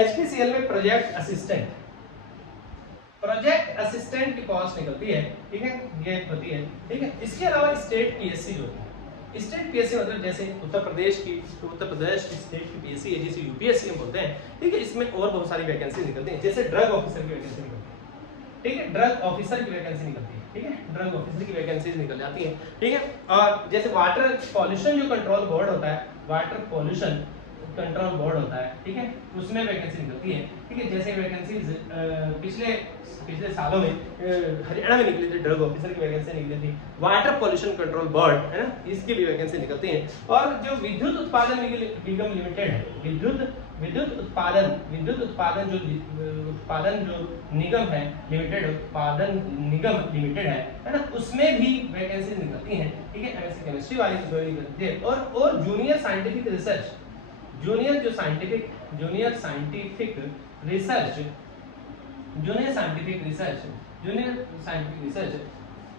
HPCL में प्रोजेक्ट प्रोजेक्ट असिस्टेंट की पोस्ट निकलती है, ठीक है, ये होती है, ठीक है। इसके अलावा स्टेट पीएससी होती है। स्टेट पीएससी मतलब जैसे उत्तर प्रदेश की स्टेट की पीएससी है, जिसे यूपीएससी हम बोलते हैं, ठीक है। इसमें और बहुत सारी वैकेंसी निकलती हैं, जैसे ड्रग ऑफिसर की वैकेंसी निकलती है, ठीक है, ड्रग ऑफिसर की वैकेंसी निकलती है, ठीक है, ड्रग ऑफिसर की वैकेंसी निकल जाती है, ठीक है। और जैसे वाटर पॉल्यूशन जो कंट्रोल बोर्ड होता है, वाटर पॉल्यूशन कंट्रोल बोर्ड होता है, ठीक है, उसमें वैकेंसी निकलती है, ठीक है। जैसे वैकेंसी पिछले सालों में हरियाणा में निकली थी, ड्रग ऑफिसर की वैकेंसी निकली थी, वाटर पॉल्यूशन कंट्रोल बोर्ड है ना, इसकी भी वैकेंसी निकलती है। और जो विद्युत उत्पादन निगम लिमिटेड है, विद्युत उत्पादन जो निगम है, उत्पादन निगम लिमिटेड है ना, उसमें भी वैकेंसी निकलती हैं, ठीक है। एमएससी केमिस्ट्री वाली की निकलती है। और जूनियर साइंटिफिक रिसर्च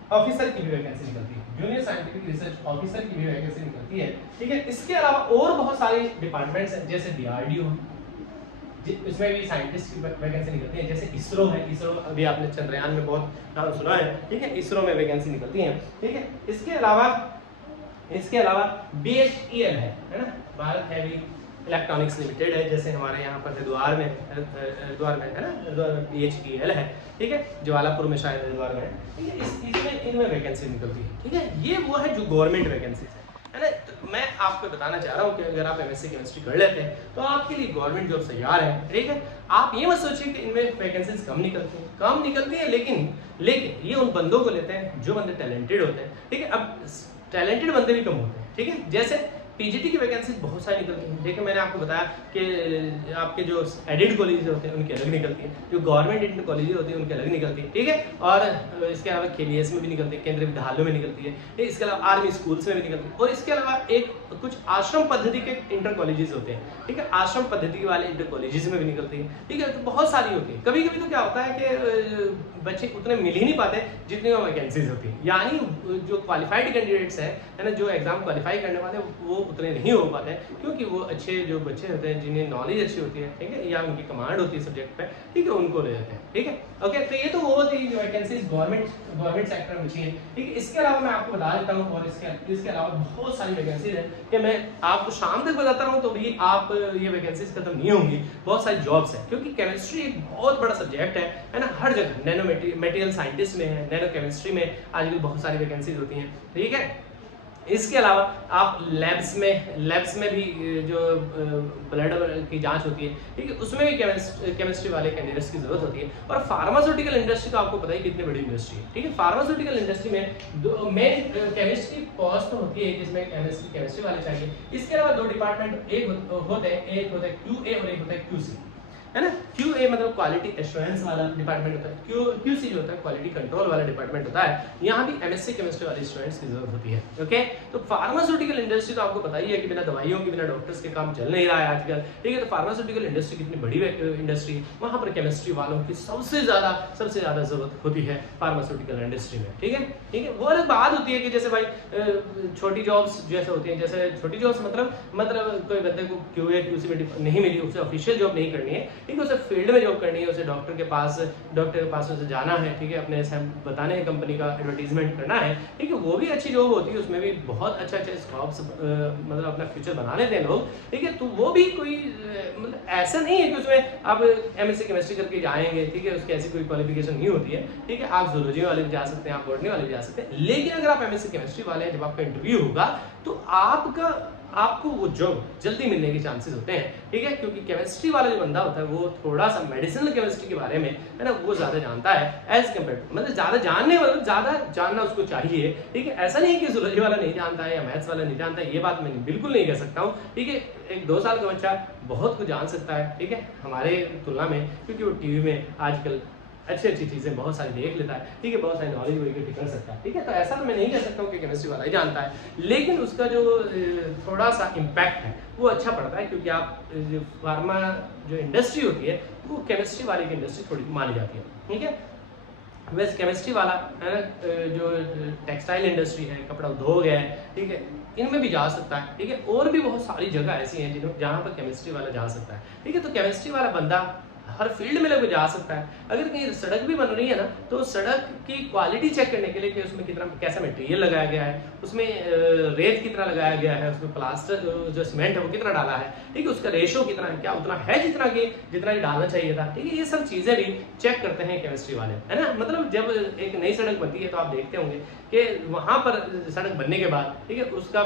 ऑफिसर की भी वैकेंसी निकलती है, जूनियर साइंटिफिक रिसर्च ऑफिसर की भी वैकेंसी निकलती है, ठीक है। इसके अलावा और बहुत सारे डिपार्टमेंट्स हैं, जैसे डीआरडीओ, इसमें भी साइंटिस्ट की वैकेंसी निकलती है। जैसे इसरो है, इसरो अभी आपने चंद्रयान में बहुत नाम सुना है, ठीक है, इसरो में वैकेंसी निकलती है, ठीक है। इसके अलावा BHEL है ना, भारत हैवी इलेक्ट्रॉनिक्स लिमिटेड है, जैसे हमारे यहाँ पर हरिद्वार में है ना, BHEL है, ठीक है, ज्वालापुर में शायद हरिद्वार में है, ठीक है। इसमें इनमें वैकेंसी निकलती है, ठीक है। ये वो है जो गवर्नमेंट वैकेंसीज है ना। तो मैं आपको बताना चाह रहा हूँ कि अगर आप एमएससी केमिस्ट्री कर लेते हैं तो आपके लिए गवर्नमेंट जॉब तैयार है, ठीक है। आप ये मत सोचिए कि इनमें वैकेंसीज कम निकलती है, लेकिन ये उन बंदों को लेते हैं जो बंदे टैलेंटेड होते हैं, ठीक है। अब टैलेंटेड बंदे भी कम होते हैं, ठीक है। जैसे पीजीटी की वैकेंसी बहुत सारी निकलती हैं, देखिए मैंने आपको बताया कि आपके जो एडेड कॉलेज होते हैं उनकी अलग निकलती है, जो गवर्नमेंट एडेड कॉलेज होती है उनकी अलग निकलती है, ठीक है। और इसके अलावा KVS में भी निकलती है, केंद्रीय विद्यालयों में निकलती है, इसके अलावा आर्मी स्कूल्स में भी निकलती है। और इसके अलावा कुछ आश्रम पद्धति के इंटर कॉलेजेस होते हैं, ठीक है, आश्रम पद्धति वाले इंटर कॉलेजेस में भी निकलती है, ठीक है। तो बहुत सारी होती है। कभी कभी तो क्या होता है कि बच्चे उतने मिल ही नहीं पाते जितनी वैकेंसीज होती है, यानी जो क्वालिफाइड कैंडिडेट्स है ना, जो एग्जाम क्वालिफाई करने वाले वो उतने नहीं हो पाते हैं, क्योंकि वो अच्छे जो बच्चे होते हैं जिन्हें नॉलेज अच्छी होती है, ठीक है, या उनकी कमांड होती है सब्जेक्ट पे, ठीक है, उनको ले जाते हैं, ठीक है। ओके, तो ये तो वो होती है जो वैकेंसीज गवर्नमेंट सेक्टर में बची है, ठीक है। इसके अलावा मैं आपको बता देता हूँ, और इसके अलावा बहुत सारी वैकेंसीज है कि मैं आपको शाम तक बताता हूँ तो भी आप ये वैकेंसीज खत्म नहीं होंगी। बहुत सारी जॉब्स है, क्योंकि केमिस्ट्री एक बहुत बड़ा सब्जेक्ट है ना, हर जगह नैनो मटेरियल साइंटिस्ट में है, नैनो केमिस्ट्री में आजकल बहुत सारी वैकेंसीज होती हैं, ठीक है। इसके अलावा आप लैब्स में भी जो ब्लड की जांच होती है, ठीक है, उसमें भी केमिस्ट्री वाले कैंडिडेट्स की जरूरत होती है। और फार्मास्यूटिकल इंडस्ट्री तो आपको पता ही कितनी बड़ी इंडस्ट्री है, ठीक है। फार्मास्यूटिकल इंडस्ट्री में मेन केमिस्ट्री पोस्ट होती है जिसमें एमएससी केमिस्ट्री वाले चाहिए। इसके अलावा दो डिपार्टमेंट एक होता है QA और एक होता है QC, है ना। QA मतलब क्वालिटी एश्योरेंस वाला डिपार्टमेंट होता है, QC जो होता है क्वालिटी कंट्रोल वाला डिपार्टमेंट होता है। यहाँ भी एमएससी केमिस्ट्री वाले स्टूडेंट्स की जरूरत होती है, ओके। तो फार्मास्यूटिकल इंडस्ट्री तो आपको पता ही है कि बिना दवाइयों के, बिना डॉक्टर्स के काम चल नहीं रहा है आजकल, ठीक है। तो फार्मास्यूटिकल इंडस्ट्री कितनी बड़ी इंडस्ट्री है, वहाँ पर केमिस्ट्री वालों की सबसे ज्यादा जरूरत होती है फार्मास्यूटिकल इंडस्ट्री में, ठीक है। वो अलग बात होती है कि जैसे भाई छोटी जॉब्स जैसे होती हैं, जैसे छोटी जॉब्स मतलब कोई बंदे को QA QC में नहीं मिली, उसे ऑफिशियल जॉब नहीं करनी है, ठीक है, उसे फील्ड में जॉब करनी है, उसे डॉक्टर के पास उसे जाना है, ठीक है, अपने बताने हैं कंपनी का एडवर्टीजमेंट करना है, ठीक है। वो भी अच्छी जॉब होती है, उसमें भी बहुत अच्छे स्कोप्स मतलब अपना फ्यूचर बना लेते हैं लोग, ठीक है। तो वो भी कोई मतलब ऐसा नहीं है कि उसमें आप एमएससी केमिस्ट्री करके जाएंगे, ठीक है, उसकी ऐसी कोई क्वालिफिकेशन नहीं होती है, ठीक है। आप जूलॉजी वाले भी जा सकते हैं, आप बॉटनी वाले भी जा सकते हैं, लेकिन अगर आप एमएससी केमिस्ट्री वाले हैं, जब आपका इंटरव्यू होगा तो आपको वो जॉब जल्दी मिलने के चांसेस होते हैं, ठीक है। क्योंकि केमिस्ट्री वाला जो बंदा होता है वो थोड़ा सा मेडिसिनल केमिस्ट्री के बारे में है ना, वो ज्यादा जानता है एज कम्पेयर, मतलब ज्यादा जानना उसको चाहिए, ठीक है। ऐसा नहीं है कि जूलॉजी वाला नहीं जानता है या मैथ्स वाला नहीं जानता है, ये बात मैं बिल्कुल नहीं कह सकता हूँ, ठीक है। 1-2 साल का बच्चा बहुत कुछ जान सकता है, ठीक है, हमारे तुलना में, क्योंकि वो टीवी में आजकल अच्छी चीजें बहुत सारी देख लेता है, ठीक है, बहुत सारी नॉलेज वो इकट्ठी कर सकता है, ठीक है। तो ऐसा तो मैं नहीं कह सकता हूँ कि केमिस्ट्री वाला ही जानता है, लेकिन उसका जो थोड़ा सा इम्पैक्ट है वो अच्छा पड़ता है, क्योंकि आप फार्मा जो इंडस्ट्री होती है वो केमिस्ट्री वाले की इंडस्ट्री थोड़ी मानी जाती है, ठीक है। वैसे केमिस्ट्री वाला है ना, जो टेक्सटाइल इंडस्ट्री है, कपड़ा उद्योग है, ठीक है, इनमें भी जा सकता है, ठीक है। और भी बहुत सारी जगह ऐसी हैं जहाँ पर केमिस्ट्री वाला जा सकता है, ठीक है। तो केमिस्ट्री वाला बंदा हर फील्ड में लोग जा सकता है। अगर कहीं सड़क भी बन रही है ना, तो सड़क की क्वालिटी चेक करने के लिए कि उसमें कितना कैसा मटेरियल लगाया गया है, उसमें रेत कितना लगाया गया है, उसमें प्लास्टर जो सीमेंट है वो कितना डाला है, ठीक है, उसका रेशो कितना है, क्या उतना है जितना कि डालना चाहिए था, ठीक है। ये सब चीजें भी चेक करते हैं केमिस्ट्री वाले, है ना। मतलब जब एक नई सड़क बनती है तो आप देखते होंगे कि वहां पर सड़क बनने के बाद, ठीक है, उसका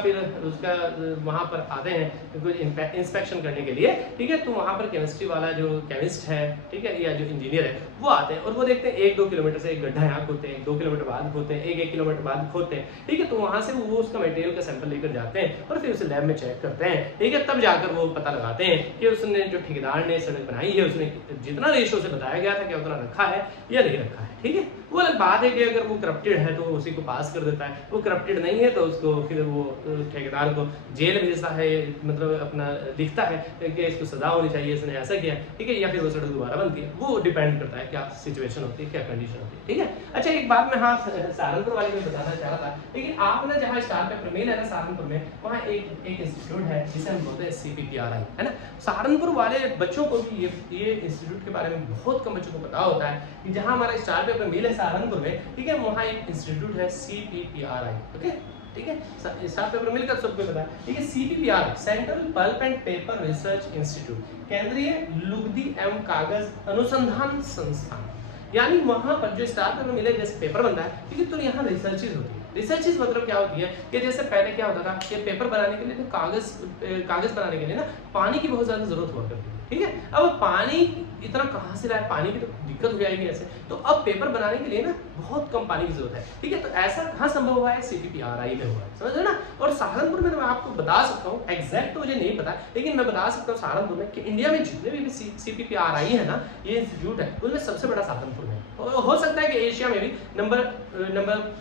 वहां पर आते हैं कुछ इंस्पेक्शन करने के लिए, ठीक है। तो वहां पर केमिस्ट्री वाला जो केमिस्ट है, ठीक है, या जो इंजीनियर है, वो आते हैं और वो देखते हैं 1-2 किलोमीटर से एक गड्ढा यहाँ खोदते हैं, 2 किलोमीटर बाद खोदते हैं, 1-1 किलोमीटर बाद खोदते हैं, ठीक है। तो वहां से वो उसका मटेरियल का सैंपल लेकर जाते हैं और फिर उसे लैब में चेक करते हैं, ठीक है। तब जाकर वो पता लगाते हैं कि उसने जो ठेकेदार ने सड़क बनाई है उसने जितना रेशो से बताया गया था क्या उतना रखा है या नहीं रखा है, ठीक है। वो अलग बात है कि अगर वो करप्टेड है तो उसी को पास कर देता है, वो करप्टेड नहीं है तो उसको फिर वो ठेकेदार को जेल भेजता है, मतलब अपना लिखता है कि इसको सजा होनी चाहिए, इसने ऐसा किया, ठीक है, या फिर वो सड़क दोबारा बनती है। वो डिपेंड करता है क्या सिचुएशन होती है, क्या कंडीशन होती है, ठीक है। अच्छा, एक बात मैं हाँ सहारनपुर वाले में बताना चाह रहा था, लेकिन आप ना जहाँ स्टार पेपर मिल है ना सहारनपुर में, वहाँ एक इंस्टीट्यूट है जिसे हम बोलते हैं CPPRI, है ना। सहारनपुर वाले बच्चों को भी ये इंस्टीट्यूट के बारे में बहुत कम बच्चों को पता होता है कि जहाँ हमारा स्टार पेपर मिल है सहारनपुर में, ठीक है, वहाँ एक इंस्टीट्यूट है CPPRI, ओके, ठीक है। स्टार पेपर मिल का सबको पता है, ठीक है। CPPRI central pulp and paper research institute, केंद्रीय लुगदी एवं कागज अनुसंधान संस्थान, यानी वहां पर जो स्टार पेपर मिले जैसे पेपर बनता है, ठीक है, तो यहाँ रिसर्चेज होती है। रिसर्चेज मतलब क्या होती है कि जैसे पहले क्या होता था कि पेपर बनाने के लिए तो कागज बनाने के लिए ना पानी की बहुत ज्यादा जरूरत हुआ करती है, ठीक है। अब पानी इतना कहाँ से लाए, पानी की तो दिक्कत हो जाएगी ऐसे, तो अब पेपर बनाने के लिए ना बहुत कम पानी की जरूरत है, ठीक है। तो ऐसा कहाँ संभव हुआ है, CPPRI में हुआ है, समझ रहे ना। और सहारनपुर में मैं आपको बता सकता हूँ, एग्जैक्ट तो मुझे नहीं पता, लेकिन मैं बता सकता हूँ सहारनपुर में कि इंडिया में जितने भी CPPRI है ना, ये इंस्टीट्यूट है, उनमें सबसे बड़ा सहारनपुर में हो सकता है कि एशिया में भी नंबर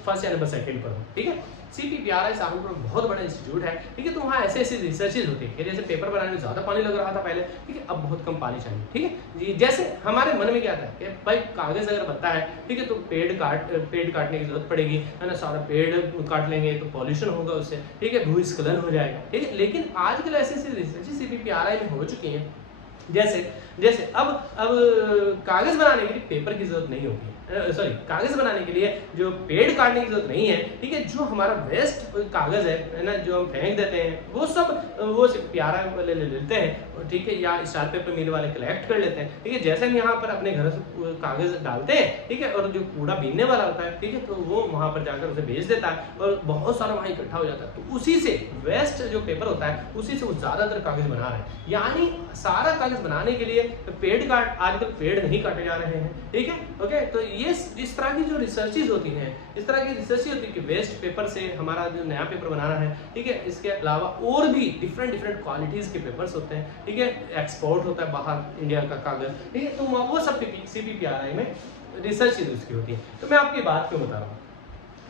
फर्स्ट या नंबर सेकंड पर हो, ठीक है। CPPRI सहारनपुर में बहुत बड़ा इंस्टीट्यूट है, ठीक है। तो वहाँ ऐसे रिसर्चेज होती है कि जैसे पेपर बनाने में ज्यादा पानी लग रहा था पहले, ठीक है, अब बहुत कम पानी चाहिए, ठीक है। जैसे हमारे मन में क्या था कि भाई कागज अगर बनता है, ठीक है, तो पेड़ काटने की जरूरत पड़ेगी, है ना, सारा पेड़ काट लेंगे तो पॉल्यूशन होगा उससे, ठीक है, भूस्खलन हो जाएगा, ठीक है। लेकिन आजकल ऐसे रिसर्चेज CPPRI में हो चुकी हैं, जैसे अब कागज बनाने के लिए पेपर की जरूरत नहीं होगी, कागज बनाने के लिए जो पेड़ काटने की जरूरत नहीं है, ठीक है। जो हमारा वेस्ट कागज है ना, जो हम फेंक देते हैं, वो सब वो प्यारा वाले ले लेते हैं, ठीक है, या स्टार पेपर मिल वाले कलेक्ट कर लेते हैं, ठीक है। जैसे हम यहाँ पर अपने घर से कागज डालते हैं, ठीक है, और जो कूड़ा बीनने वाला होता है, ठीक है, तो वो वहां पर जाकर उसे बेच देता है और बहुत सारा वहां इकट्ठा हो जाता है, तो उसी से वेस्ट जो पेपर होता है उसी से वो ज्यादातर कागज बना रहे हैं। यानी सारा कागज बनाने के लिए आजकल पेड़ नहीं काटे जा रहे हैं, ठीक है, ओके। तो ये इस तरह की जो रिसर्चेज होती हैं, इस तरह की रिसर्च होती है कि वेस्ट पेपर से हमारा जो नया पेपर बनाना है, ठीक है, इसके अलावा और भी डिफरेंट क्वालिटीज के पेपर्स होते हैं, ठीक है, एक्सपोर्ट होता है बाहर इंडिया का कागज, ठीक है। तो वो सब CPPRI में रिसर्च उसकी होती है। तो मैं आपकी बात क्यों बता रहा हूँ,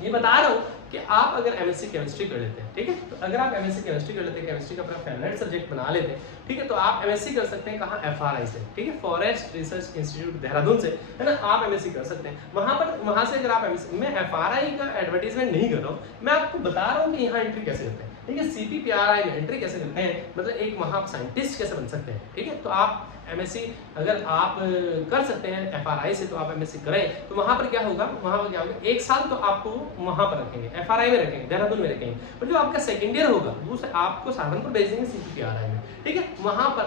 ये बता रहा हूँ कि आप अगर MSc केमिस्ट्री कर लेते हैं, ठीक है, तो अगर आप MSc केमिस्ट्री कर लेते हैं, केमिस्ट्री का अपना फेवरेट सब्जेक्ट बना लेते हैं, ठीक है, तो आप MSc कर सकते हैं कहाँ, FRI से, ठीक है, फॉरेस्ट रिसर्च इंस्टीट्यूट देहरादून से, है ना, आप MSc कर सकते हैं। वहां से अगर आप MSc, मैं FRI का एडवर्टीजमेंट नहीं कर रहा हूँ, मैं आपको बता रहा हूँ कि यहाँ एंट्री कैसे करते हैं, ठीक है। CPPRI में एंट्री कैसे करते हैं, मतलब एक वहाँ साइंटिस्ट कैसे बन सकते हैं, ठीक है। तो आप MSc अगर आप कर सकते हैं FRI से, तो आप MSc करें, तो वहां पर क्या होगा, एक साल तो आपको वहां पर रखेंगे, FRI में रखेंगे, देहरादून में रखेंगे, और जो आपका सेकेंड ईयर होगा वो आपको सहारनपुर भेज देंगे CPPRI में, ठीक है। वहां पर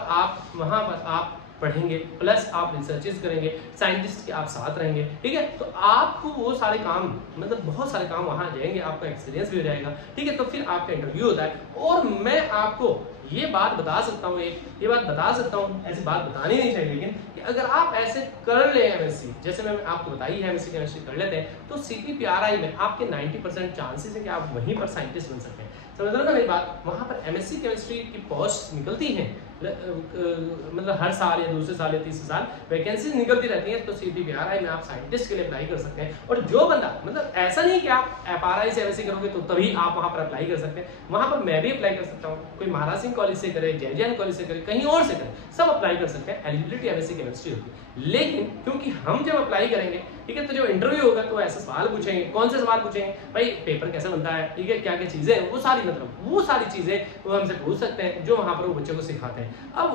आप पढ़ेंगे, प्लस आप रिसर्चेज करेंगे, साइंटिस्ट के आप साथ रहेंगे, ठीक है। तो आपको वो सारे काम, मतलब बहुत सारे काम वहां जाएंगे, आपका एक्सपीरियंस भी हो जाएगा, ठीक है। तो फिर आपका इंटरव्यू होता है, और मैं आपको ये बात बता सकता हूँ, ऐसी बात बतानी नहीं चाहिए, लेकिन कि अगर आप ऐसे कर ले MSc, जैसे मैं आपको बताई है MSc केमिस्ट्री कर लेते हैं, तो CPPRI में आपके 90% चांसेस है कि आप वहीं पर साइंटिस्ट बन सकते हैं, समझ रहे हो ना मेरी बात। वहां पर MSc केमिस्ट्री की पोस्ट निकलती हैं, मतलब हर साल या दूसरे साल या तीसरे साल वैकेंसीज निकलती रहती हैं, तो CPPRI में आप साइंटिस्ट के लिए अप्लाई कर सकते हैं। और जो बंदा, मतलब ऐसा नहीं कि आप FRI से MSc करोगे तो तभी आप वहां पर अप्लाई कर सकते हैं, वहां पर मैं भी अप्लाई कर सकता हूँ, कोई महाराज सिंह कॉलेज से करे, JJN कॉलेज से करे, कहीं और से करे, सब अप्लाई कर सकते हैं, एलिजिबिलिटी MSc केमिस्ट्री होती है। लेकिन क्योंकि हम जब अप्लाई करेंगे, ठीक है, तो जो इंटरव्यू होगा तो ऐसे सवाल पूछेंगे, कौन से सवाल पूछेंगे, भाई पेपर कैसे बनता है, ठीक है, क्या क्या चीजें, वो सारी चीजें वो हमसे पूछ सकते हैं, जो वहां पर वो बच्चों को सिखाते हैं। अब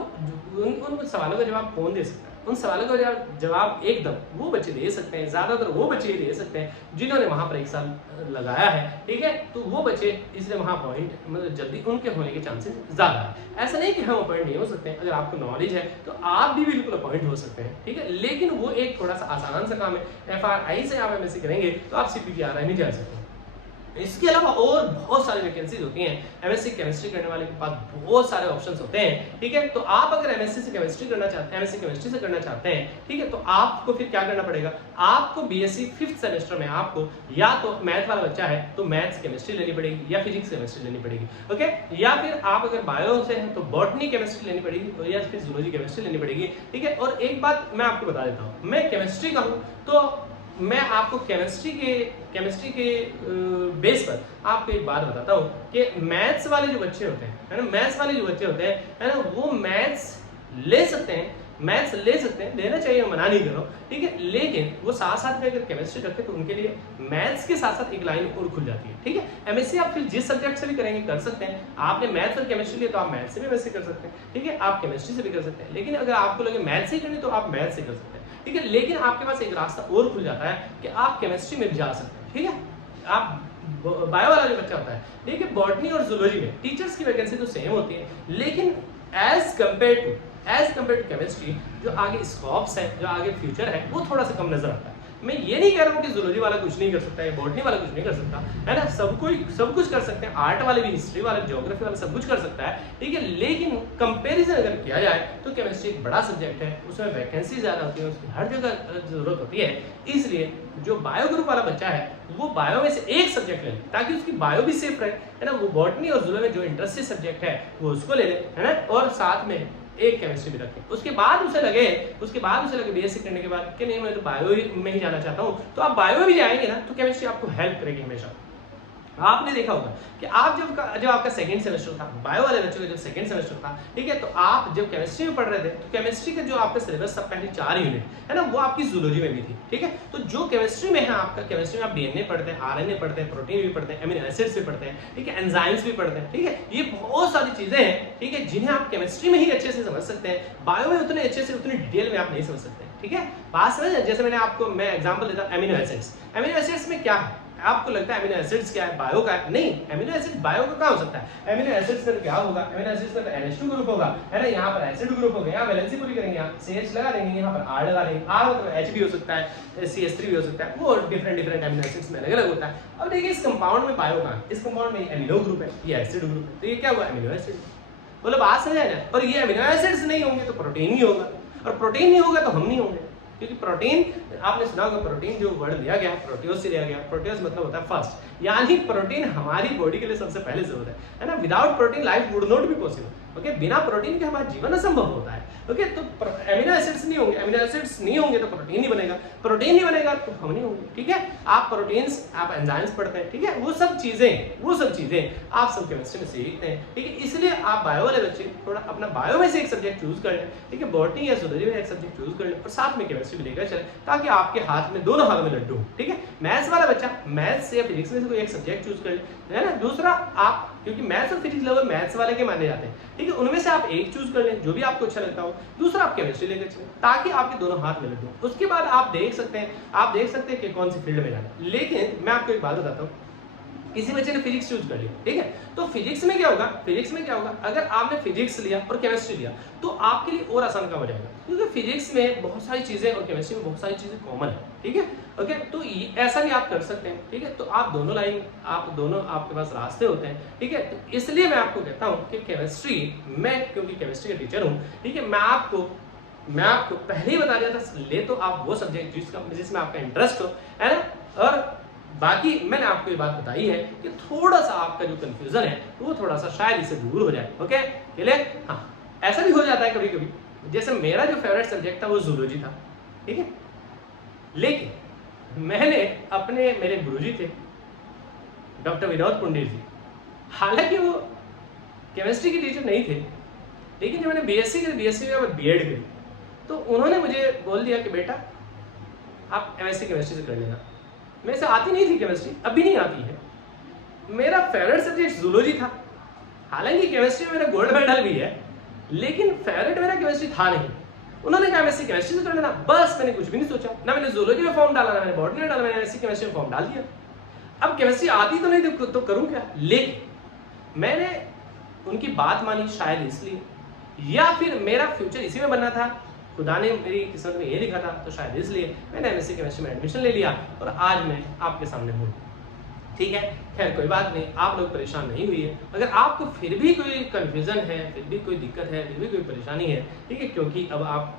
उन सवालों का जवाब कौन दे सकता है, उन सवालों का जवाब एकदम वो बच्चे दे सकते हैं, ज़्यादातर वो बच्चे ही दे सकते हैं जिन्होंने वहाँ पर 1 साल लगाया है, ठीक है। तो वो बच्चे इसलिए वहाँ पॉइंट मतलब जल्दी उनके होने के चांसेस ज़्यादा है। ऐसा नहीं कि हम अपॉइंट नहीं हो सकते हैं, अगर आपको नॉलेज है तो आप भी बिल्कुल अपॉइंट हो सकते हैं, ठीक है। लेकिन वो एक थोड़ा सा आसान सा काम है। FRI से आप MSc करेंगे तो आप CPPRI में जा सकते हैं। इसके अलावा और बहुत सारी वैकेंसीज होती हैं। MSc केमिस्ट्री करने वाले के पास बहुत सारे ऑप्शंस होते हैं, ठीक है। तो आप अगर MSc से केमिस्ट्री करना चाहते हैं, MSc केमिस्ट्री से करना चाहते हैं, ठीक है, तो आपको फिर क्या करना पड़ेगा, आपको BSc 5th सेमेस्टर में आपको या तो मैथ वाला बच्चा है तो मैथ्स केमिस्ट्री लेनी पड़ेगी या फिजिक्स केमिस्ट्री लेनी पड़ेगी, ओके। या फिर आप अगर बायो से हैं तो बॉटनी केमिस्ट्री लेनी पड़ेगी और या फिर जूलॉजी केमिस्ट्री लेनी पड़ेगी, ठीक है। और एक बात मैं आपको बता देता हूँ, मैं केमिस्ट्री का हूँ तो मैं आपको केमिस्ट्री के बेस पर आपको एक बात बताता हूँ कि मैथ्स वाले जो बच्चे होते हैं, है ना, मैथ्स वाले जो बच्चे होते हैं, है ना, वो मैथ्स ले सकते हैं, लेना चाहिए, मैं मना नहीं कर रहा हूँ, ठीक है। लेकिन वो साथ साथ में अगर केमिस्ट्री रखें तो उनके लिए मैथ्स के साथ साथ एक लाइन और खुल जाती है, ठीक है। MSc आप फिर जिस सब्जेक्ट से भी करेंगे कर सकते हैं। आपने मैथ्स और केमिस्ट्री लिया तो आप मैथ्स से भी MSc कर सकते हैं, ठीक है। आप केमिस्ट्री से भी कर सकते हैं, लेकिन अगर आपको लगे मैथ्स ही करनी तो आप मैथ्स से कर सकते हैं, ठीक है। लेकिन आपके पास एक रास्ता और खुल जाता है कि आप केमिस्ट्री में भी जा सकते हैं, ठीक है। आप बायो वाला जो बच्चा होता है, ठीक है, बॉटनी और जूलॉजी में टीचर्स की वैकेंसी तो सेम होती है, लेकिन एज कंपेयर टू केमिस्ट्री जो आगे स्कोप्स है, जो आगे फ्यूचर है, वो थोड़ा सा कम नजर आता है। मैं ये नहीं कह रहा हूँ कि जूलॉजी वाला कुछ नहीं कर सकता है, बॉटनी वाला कुछ नहीं कर सकता है ना, सब कुछ कर सकते हैं। आर्ट वाले भी, हिस्ट्री वाले, ज्योग्राफी वाले सब कुछ कर सकता है, ठीक है। लेकिन कंपैरिजन अगर किया जाए तो केमिस्ट्री एक बड़ा सब्जेक्ट है, उसमें वैकेंसी ज्यादा होती है, उसकी हर जगह जरूरत होती है। इसलिए जो बायो ग्रुप वाला बच्चा है वो बायो में से एक सब्जेक्ट ले ले ताकि उसकी बायो भी सेफ रहे, है ना। वो बॉटनी और जूलॉजी में जो इंटरेस्टेड सब्जेक्ट है वो उसको ले ले, है ना, और साथ में एक केमिस्ट्री भी रखें। उसके बाद उसे लगे BSc करने के बाद कि नहीं मैं तो बायो में ही जाना चाहता हूँ, तो आप बायो में भी जाएंगे ना तो केमिस्ट्री आपको हेल्प करेगी हमेशा। आपने देखा होगा कि आप जब आपका सेकंड सेमेस्टर था, बायो वाले बच्चों का जब सेकंड सेमेस्टर था, ठीक है, तो आप जब केमिस्ट्री में पढ़ रहे थे तो केमिस्ट्री का जो आपका सिलेबस था पहले 4 यूनिट, है ना, वो आपकी जूलॉजी में भी थी, ठीक है। तो जो केमिस्ट्री में है आपका, केमिस्ट्री में आप DNA पढ़ते हैं, RNA पढ़ते हैं, प्रोटीन भी पढ़ते हैं, अमीनो एसिड्स भी पढ़ते हैं, ठीक है, एंजाइम्स भी पढ़ते हैं, ठीक है। ये बहुत सारी चीजें हैं, ठीक है, जिन्हें आप केमिस्ट्री में ही अच्छे से समझ सकते हैं, बायो में उतने अच्छे से उतनी डिटेल में आप नहीं समझ सकते, ठीक है। बात समझ, जैसे मैं एग्जांपल देता हूं अमीनो एसिड्स में क्या है, आपको लगता है अमीनो एसिड्स क्या है, बायो का है, नहीं, अमीनो एसिड बायो का कहां हो सकता है। अमीनो एसिड्स में क्या होगा, अमीनो एसिड्स में NH2 ग्रुप होगा, है ना, यहाँ पर एसिड ग्रुप होगा, यहाँ वैलेंसी पूरी करेंगे, यहाँ CH लगा देंगे, यहाँ पर R लगा देंगे, R मतलब H भी हो सकता है, CH3 भी हो सकता है, वो डिफरेंट अमीनो एसिड्स में अलग-अलग होता है। अब देखिए इस कंपाउंड में बायो का, इस कंपाउंड में एमिनो ग्रुप है, ये एसिड ग्रुप है, तो ये क्या हुआ, अमीनो एसिड। बोलो बात समझ आया ना। और ये अमीनो एसिड्स नहीं होंगे तो प्रोटीन नहीं होगा, और प्रोटीन नहीं होगा तो हम नहीं होंगे, क्योंकि प्रोटीन आपने सुना होगा, प्रोटीन जो वर्ड दिया गया प्रोटियोस से दिया गया, प्रोटियोस मतलब होता है फर्स्ट, यानी प्रोटीन हमारी बॉडी के लिए सबसे पहले जरूरत है ना। Without protein life would not be possible, okay. बिना प्रोटीन के हमारा जीवन असंभव होता है, ओके। तो अमीनो एसिड्स नहीं होंगे तो प्रोटीन नहीं बनेगा, प्रोटीन नहीं बनेगा तो हम नहीं होंगे, ठीक है। आप प्रोटीन्स, आप एंजाइम्स पढ़ते हैं, ठीक है, वो सब चीजें आप सब केमिस्ट्री में सीखते हैं, ठीक है। इसलिए आप बायो वाले बच्चे थोड़ा अपना बायो में से एक सब्जेक्ट चूज कर लें, ठीक है, बॉटनी या जूलॉजी में एक सब्जेक्ट चूज कर लें और साथ में केमिस्ट्री भी लेकर चलें, ताकि आपके हाथ में, दोनों हाथों में लड्डू हो, ठीक है। मैथ्स वाला बच्चा मैथ्स या फिजिक्स में से कोई एक सब्जेक्ट चूज कर ले, है ना। दूसरा आप, क्योंकि मैथ्स और फिजिक्स लगभग मैथ्स वाले के माने जाते हैं, ठीक है, उनमें से आप एक चूज कर लें जो भी आपको अच्छा लगता हो, दूसरा आप केमिस्ट्री लेकर चलें ताकि आपके दोनों हाथ में लड्डू। उसके बाद आप देख सकते हैं कि कौन सी फील्ड में जाना। लेकिन मैं आपको एक बात बताता हूँ, किसी बच्चे ने फिजिक्स चूज कर लिया, ठीक है, तो फिजिक्स में क्या होगा, अगर आपने फिजिक्स लिया और केमिस्ट्री लिया तो आपके लिए और आसान काम हो जाएगा, क्योंकि फिजिक्स में बहुत सारी चीजें और केमिस्ट्री में बहुत सारी चीजें कॉमन है, ठीक है, ओके। तो ऐसा भी आप कर सकते हैं, ठीक है। तो आप दोनों आपके पास रास्ते होते हैं, ठीक है। तो इसलिए मैं आपको कहता हूँ कि केमिस्ट्री, मैं क्योंकि केमिस्ट्री का टीचर हूँ, ठीक है, मैं आपको पहले ही बता दिया था, ले तो आप वो सब्जेक्ट जिसमें आपका इंटरेस्ट हो, है ना। और बाकी मैंने आपको ये बात बताई है कि थोड़ा सा आपका जो कंफ्यूजन है वो थोड़ा सा शायद इससे दूर हो जाए, ओके, क्लियर। हाँ, ऐसा भी हो जाता है कभी कभी, जैसे मेरा जो फेवरेट सब्जेक्ट था वो जूलॉजी था, ठीक है, लेकिन मैंने मेरे गुरुजी थे डॉक्टर विनोद पंडित जी, हालांकि वो केमिस्ट्री के टीचर नहीं थे, लेकिन जब मैंने BSc में B.Ed करी तो उन्होंने मुझे बोल दिया कि बेटा आप MSc केमिस्ट्री से कर लेना। मेरे से आती नहीं थी केमिस्ट्री, अभी नहीं आती है। मेरा फेवरेट सब्जेक्ट जूलॉजी था, हालांकि केमिस्ट्री में मेरा गोल्ड मेडल भी है, लेकिन फेवरेट मेरा केमिस्ट्री था नहीं। उन्होंने कहा एमएससी केमिस्ट्री से करना था, बस मैंने कुछ भी नहीं सोचा, ना मैंने जूलॉजी में फॉर्म डाला, ना मैंने बॉटनी में डाला, मैंने एमएससी केमिस्ट्री में फॉर्म डाल दिया। अब केमिस्ट्री आती तो नहीं तो करूं क्या, लेकिन मैंने उनकी बात मानी शायद इसलिए, या फिर मेरा फ्यूचर इसी में बनना था, खुदा ने मेरी किस्मत में ये लिखा था, तो शायद इसलिए मैंने एमएससी केमिस्ट्री में एडमिशन ले लिया और आज मैं आपके सामने हूँ। ठीक है, खैर कोई बात नहीं, आप लोग परेशान नहीं हुई है। अगर आपको फिर भी कोई कंफ्यूजन है, फिर भी कोई दिक्कत है, फिर भी कोई परेशानी है, ठीक है, क्योंकि अब आप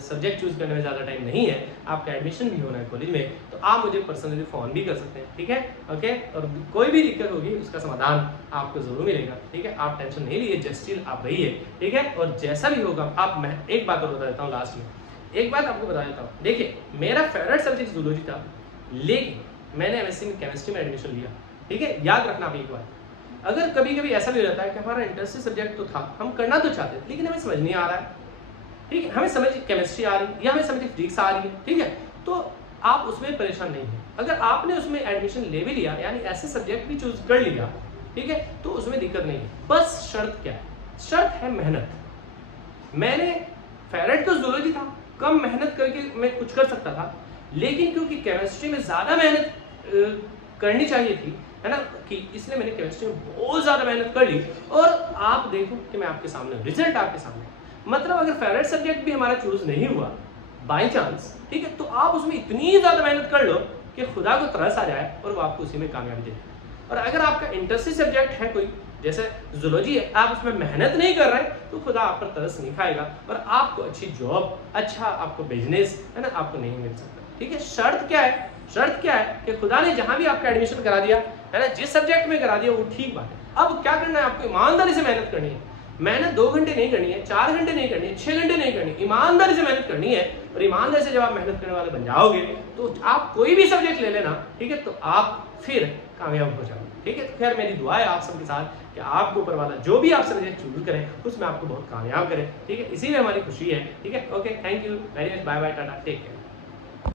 सब्जेक्ट चूज करने में ज़्यादा टाइम नहीं है, आपका एडमिशन भी होना है कॉलेज में, तो आप मुझे पर्सनली फ़ोन भी कर सकते हैं। ठीक है, ओके, और कोई भी दिक्कत होगी उसका समाधान आपको ज़रूर मिलेगा। ठीक है, आप टेंशन नहीं लीजिए, जस्ट चिल आप रहिए। ठीक है, और जैसा भी होगा आप, मैं एक बात और बता देता हूँ लास्ट में, एक बात आपको बता देता हूँ। देखिए, मेरा फेवरेट सब्जेक्ट जूलॉजी था, लेकिन मैंने एमएससी में केमिस्ट्री में एडमिशन लिया। ठीक है, याद रखना आप एक बार, अगर कभी कभी ऐसा भी हो जाता है कि हमारा इंटरेस्टेड सब्जेक्ट तो था, हम करना तो चाहते हैं, लेकिन हमें समझ नहीं आ रहा है, ठीक है, हमें समझ केमिस्ट्री आ रही है या हमें समझ फिजिक्स आ रही है, ठीक है, तो आप उसमें परेशान नहीं है। अगर आपने उसमें एडमिशन ले भी लिया, यानी ऐसे सब्जेक्ट भी चूज कर लिया, ठीक है, तो उसमें दिक्कत नहीं है। बस शर्त क्या है, शर्त है मेहनत। मैंने फेवरेट तो जूलॉजी था, कम मेहनत करके मैं कुछ कर सकता था, लेकिन क्योंकि केमिस्ट्री में ज़्यादा मेहनत करनी चाहिए थी, है ना, कि इसलिए मैंने केमिस्ट्री में बहुत ज़्यादा मेहनत कर ली। और आप देखो कि मैं आपके सामने, रिजल्ट आपके सामने, मतलब अगर फेवरेट सब्जेक्ट भी हमारा चूज नहीं हुआ बाय चांस, ठीक है, तो आप उसमें इतनी ज़्यादा मेहनत कर लो कि खुदा को तरस आ जाए और वो आपको उसी में कामयाबी दे दे। और अगर आपका इंटरेस्टेड सब्जेक्ट है कोई, जैसे जूलॉजी है, आप उसमें मेहनत नहीं कर रहे, तो खुदा आप पर तरस नहीं खाएगा और आपको अच्छी जॉब, अच्छा आपको बिजनेस, है ना, आपको नहीं मिल सकता। ठीक है, शर्त क्या है, शर्त क्या है कि खुदा ने जहां भी आपका एडमिशन करा दिया, है ना, जिस सब्जेक्ट में करा दिया वो ठीक बात है। अब क्या करना है, आपको ईमानदारी से मेहनत करनी है। मेहनत 2 घंटे नहीं करनी है, 4 घंटे नहीं करनी है, 6 घंटे नहीं करनी, ईमानदारी से मेहनत करनी है। और ईमानदारी से जब आप मेहनत करने वाले बन जाओगे, तो आप कोई भी सब्जेक्ट ले लेना, ठीक है, तो आप फिर कामयाब हो जाओगे। ठीक है, तो खैर मेरी दुआ है आप सबके साथ कि आपको ऊपर वाला जो भी आप सब्जेक्ट चूज करें उसमें आपको बहुत कामयाब करें। ठीक है, इसी में हमारी खुशी है। ठीक है, okay, thank you very much, bye bye, टाटा, टेक केयर।